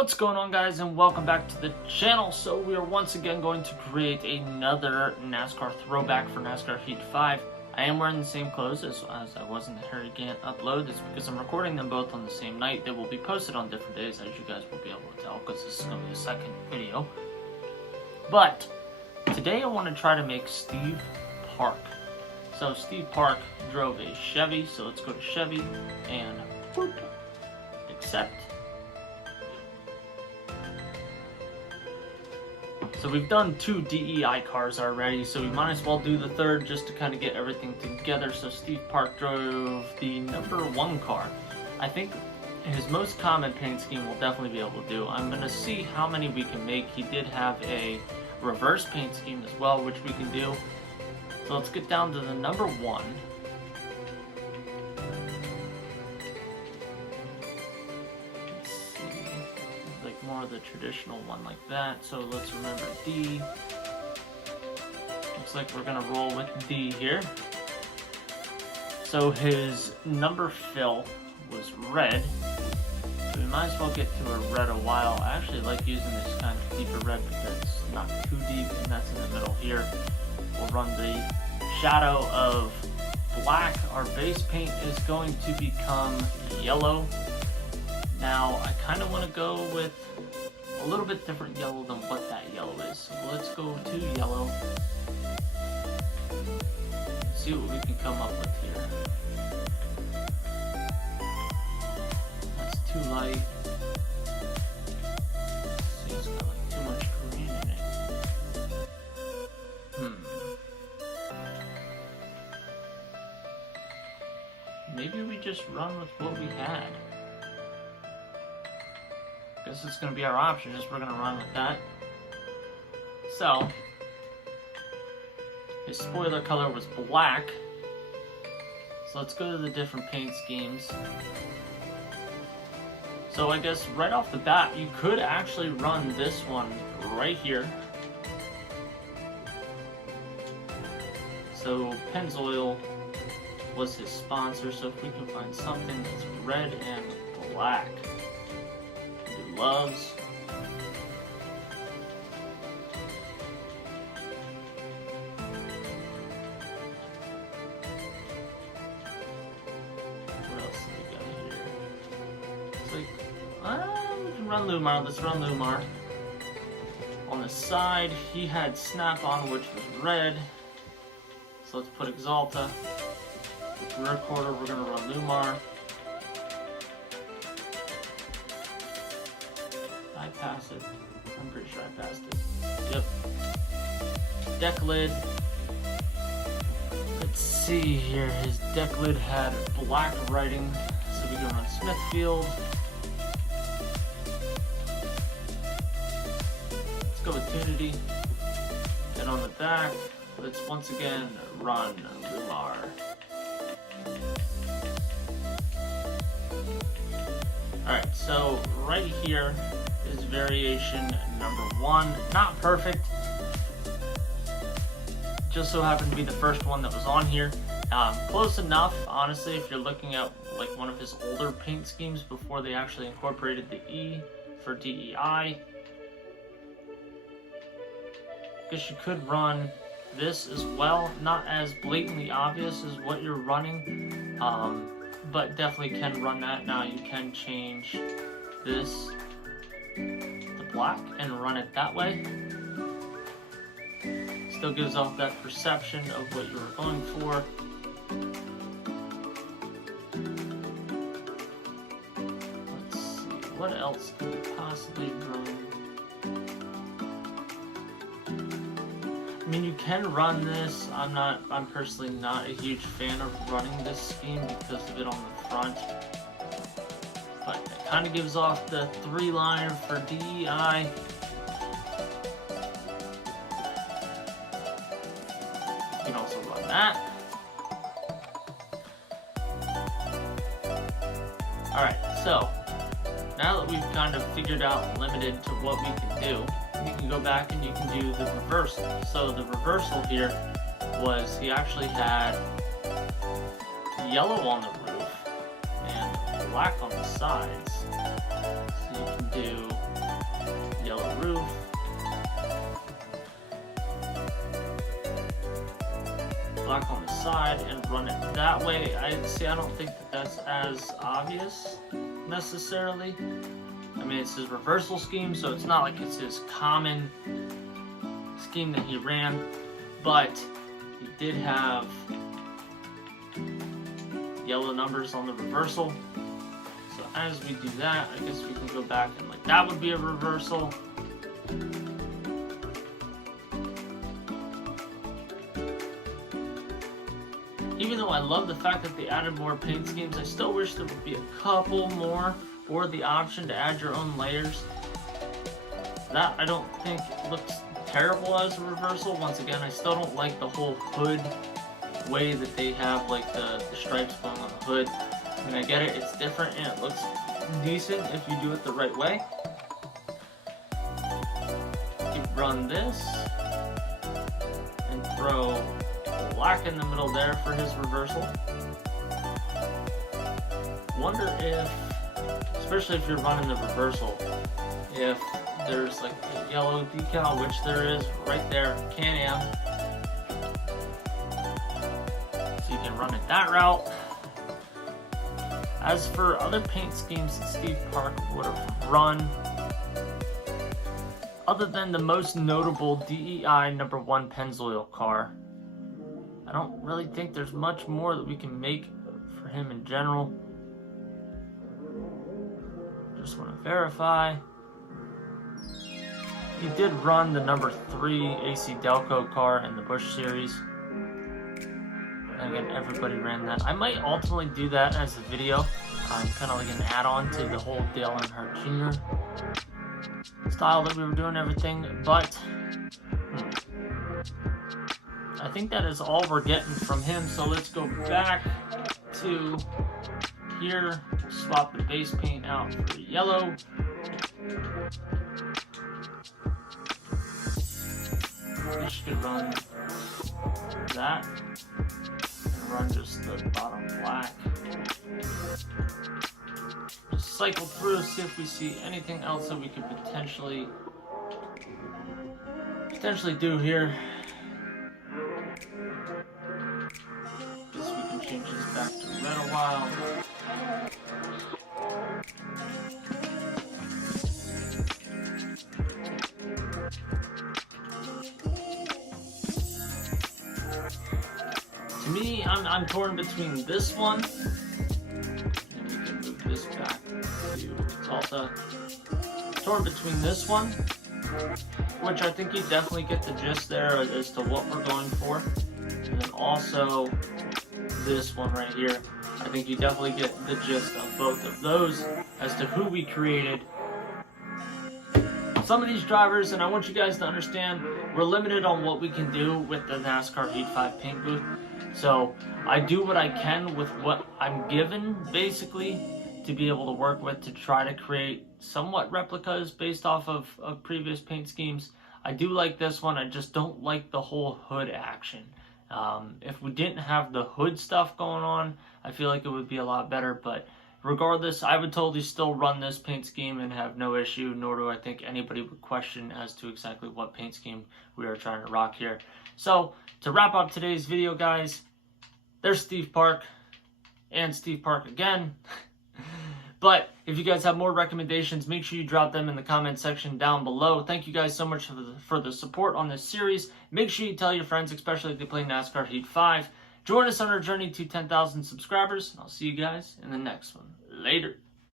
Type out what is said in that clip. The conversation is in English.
What's going on, guys, and welcome back to the channel. So we are once again going to create another NASCAR throwback for NASCAR Heat 5. I am wearing the same clothes as I was in the Harry Gant upload. It's because I'm recording them both on the same night. They will be posted on different days, as you guys will be able to tell, because this is going to be the second video. But today I want to try to make Steve Park. So Steve Park drove a Chevy, so let's go to Chevy and whoop, accept. So we've done 2 DEI cars already, so we might as well do the third just to kind of get everything together. So Steve Park drove the number 1 car. I think his most common paint scheme we'll definitely be able to do. I'm going to see how many we can make. He did have a reverse paint scheme as well, which we can do. So let's get down to the number 1. More of the traditional one like that, so let's remember D. Looks like we're gonna roll with D here. So his number fill was red, so we might as well get to a red a while. I actually like using this kind of deeper red, but that's not too deep, and that's in the middle here. We'll run the shadow of black. Our base paint is going to become yellow. Now, I kind of want to go with a little bit different yellow than what that yellow is. So let's go to yellow. See what we can come up with here. That's too light. See, it's got like too much green in it. Maybe we just run with what we had. Guess it's going to be our option, just we're going to run with that. So, his spoiler color was black. So let's go to the different paint schemes. So I guess right off the bat, you could actually run this one right here. So Pennzoil was his sponsor, so if we can find something that's red and black. Loves. What else do we got here? It's like, we can run Lumar. Let's run Lumar. On the side, he had Snap-on, which was red. So let's put Exalta. Rear quarter, we're gonna run Lumar. I passed it. I'm pretty sure I passed it. Yep. Deck lid. Let's see here. His deck lid had black writing, so we can run Smithfield. Let's go with Tunity. Get on the back. Let's once again run Lumar. Alright, so right here is variation number 1. Not perfect. Just so happened to be the first one that was on here. Close enough, honestly, if you're looking at like one of his older paint schemes before they actually incorporated the E for DEI. Guess you could run this as well. Not as blatantly obvious as what you're running, but definitely can run that. Now you can change this the black and run it that way. Still gives off that perception of what you were going for. Let's see, what else could we possibly run? I mean, you can run this. I'm personally not a huge fan of running this scheme because of it on the front. But it kind of gives off the 3-liner for DEI. You can also run that. Alright, so now that we've kind of figured out limited to what we can do, you can go back and you can do the reversal. So the reversal here was he actually had yellow on the roof and black on the sides. So you can do black on the side and run it that way. I don't think that that's as obvious necessarily. I mean, it's his reversal scheme, so it's not like it's his common scheme that he ran, but he did have yellow numbers on the reversal. So as we do that, I guess we can go back and like that would be a reversal. Even though I love the fact that they added more paint schemes, I still wish there would be a couple more, or the option to add your own layers. That I don't think looks terrible as a reversal. Once again, I still don't like the whole hood way that they have like the stripes going on the hood. I mean, I get it, it's different and it looks decent if you do it the right way. You run this and throw black in the middle there for his reversal. Wonder if, especially if you're running the reversal, if there's like a yellow decal, which there is right there, Can-Am. So you can run it that route. As for other paint schemes that Steve Park would have run, other than the most notable DEI #1 Pennzoil car, I don't really think there's much more that we can make for him in general. Just want to verify. He did run the #3 AC Delco car in the Busch Series. And again, everybody ran that. I might ultimately do that as a video, kind of like an add-on to the whole Dale Earnhardt Jr. style that we were doing everything, but I think that is all we're getting from him. So let's go back to here, swap the base paint out for yellow. We should run that and run just the bottom black. Just cycle through, see if we see anything else that we could potentially do here. Guess we can change this back to red a while. To me, I'm torn between this one, and we can move this back to Tulsa. Torn between this one, which I think you definitely get the gist there as to what we're going for, and then also this one right here. I think you definitely get the gist of both of those as to who we created. Some of these drivers, and I want you guys to understand, we're limited on what we can do with the NASCAR Heat 5 paint booth. So I do what I can with what I'm given, basically, to be able to work with to try to create somewhat replicas based off of previous paint schemes. I do like this one, I just don't like the whole hood action. If we didn't have the hood stuff going on, I feel like it would be a lot better, but regardless, I would totally still run this paint scheme and have no issue, nor do I think anybody would question as to exactly what paint scheme we are trying to rock here. So, to wrap up today's video, guys, there's Steve Park, and Steve Park again. But if you guys have more recommendations, make sure you drop them in the comment section down below. Thank you guys so much for the support on this series. Make sure you tell your friends, especially if they play NASCAR Heat 5. Join us on our journey to 10,000 subscribers, and I'll see you guys in the next one. Later.